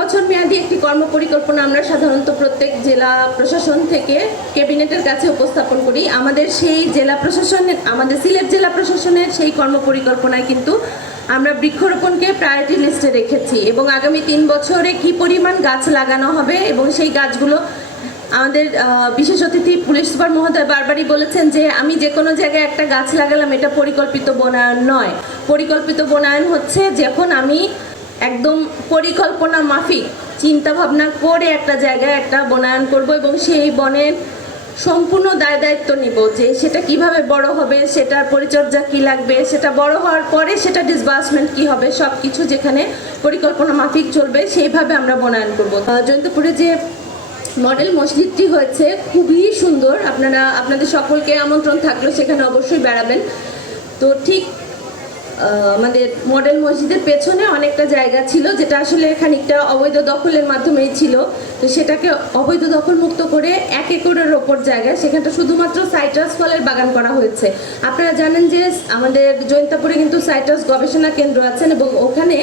বছর মেয়াদী একটি কর্ম পরিকল্পনা আমরা সাধারণত প্রত্যেক জেলা প্রশাসন থেকে ক্যাবিনেটের কাছে উপস্থাপন করি। আমাদের সেই জেলা প্রশাসনের, আমাদের সিলেট জেলা প্রশাসনের সেই কর্ম পরিকল্পনায় কিন্তু আমরা বৃক্ষরোপণকে প্রায়োরিটি লিস্টে রেখেছি এবং আগামী তিন বছরে কি পরিমাণ গাছ লাগানো হবে এবং সেই গাছগুলো আমাদের বিশেষ অতিথি পুলিশ সুপার মহোদয় বারবারই বলেছেন যে আমি যে কোনো জায়গায় একটা গাছ লাগালাম এটা পরিকল্পিত বনায়ন নয়। পরিকল্পিত বনায়ন হচ্ছে যখন আমি একদম পরিকল্পনা মাফিক। চিন্তা ভাবনা করে একটা জায়গায় একটা বনায়ন করব এবং সেই বনের সম্পূর্ণ দায় দায়িত্ব নিব যে সেটা কীভাবে বড় হবে, সেটার পরিচর্যা কি লাগবে, সেটা বড় হওয়ার পরে সেটা ডিসবার্সমেন্ট কি হবে সব কিছু যেখানে পরিকল্পনা মাফিক চলবে, সেইভাবে আমরা বনায়ন করব। জয়ন্তপুরে যে মডেল মসজিদটি হয়েছে, খুবই সুন্দর। আপনারা, আপনাদের সকলকে আমন্ত্রণ থাকল, সেখানে অবশ্যই বেড়াবেন। তো ঠিক আমাদের মডেল মসজিদের পেছনে অনেকটা জায়গা ছিল, যেটা আসলে খানিকটা অবৈধ দখলের মাধ্যমেই ছিল। তো সেটাকে অবৈধ দখল মুক্ত করে এক একরের ওপর জায়গা, সেখানটা শুধুমাত্র সাইট্রাস ফলের বাগান করা হয়েছে। আপনারা জানেন যে আমাদের জৈন্তাপুরে কিন্তু সাইট্রাস গবেষণা কেন্দ্র আছেন এবং ওখানে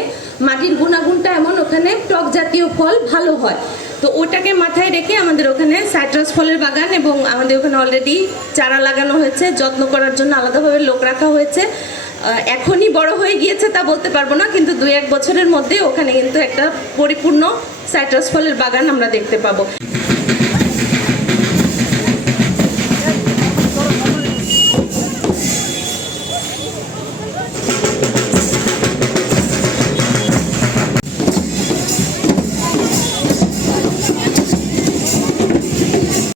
মাটির গুণাগুণটা এমন, ওখানে টক জাতীয় ফল ভালো হয়। তো ওটাকে মাথায় রেখে আমাদের ওখানে সাইট্রাস ফলের বাগান এবং আমাদের ওখানে অলরেডি চারা লাগানো হয়েছে, যত্ন করার জন্য আলাদাভাবে লোক রাখা হয়েছে। এখনই বড় হয়ে গিয়েছে তা বলতে পারব না, কিন্তু দুই এক বছরের মধ্যে ওখানে কিন্তু একটা পরিপূর্ণ সাইট্রাস ফলের বাগান আমরা দেখতে পাবো।